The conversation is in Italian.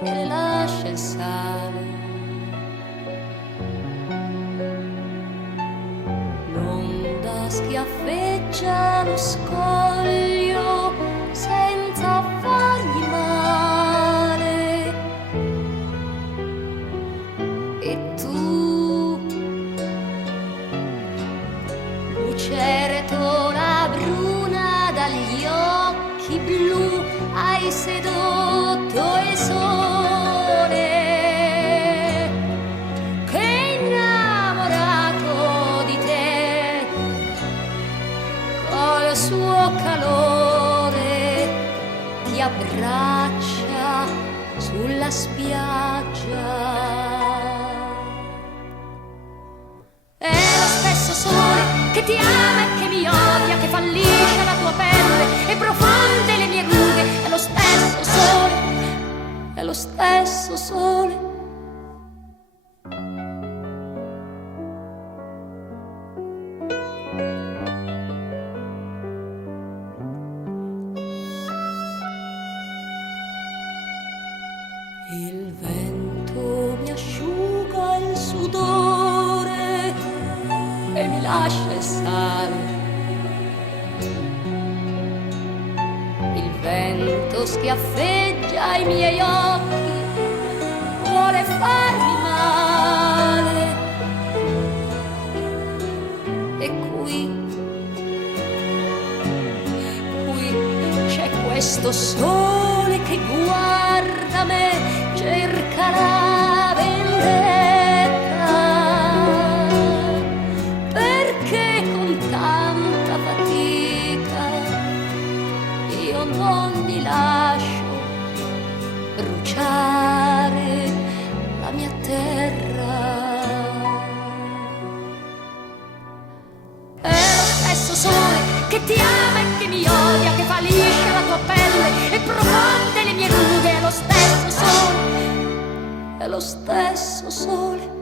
e le lascia il sale. L'onda schiaffeggia lo scoglio senza fargli male. E tu, lucertola bruna dagli occhi blu, hai sedotto il sole che innamorato di te col suo calore ti abbraccia sulla spiaggia. È lo stesso sole che ti ama e che mi odia, che fallisce la tua pelle e profonde le mie rughe. È lo stesso sole, è lo stesso sole. Il vento mi asciuga il sudore e mi lascia il sale. Il vento schiaffeggia i miei occhi, vuole farmi male. E qui c'è questo sole che guarda me, cerca la vendetta, perché con tanta fatica io non gli lascio bruciare la mia terra. È lo stesso sole che ti ama e che mi odia, che fallisce la tua pelle e profonde le mie rughe. È lo stesso sole, è lo stesso sole.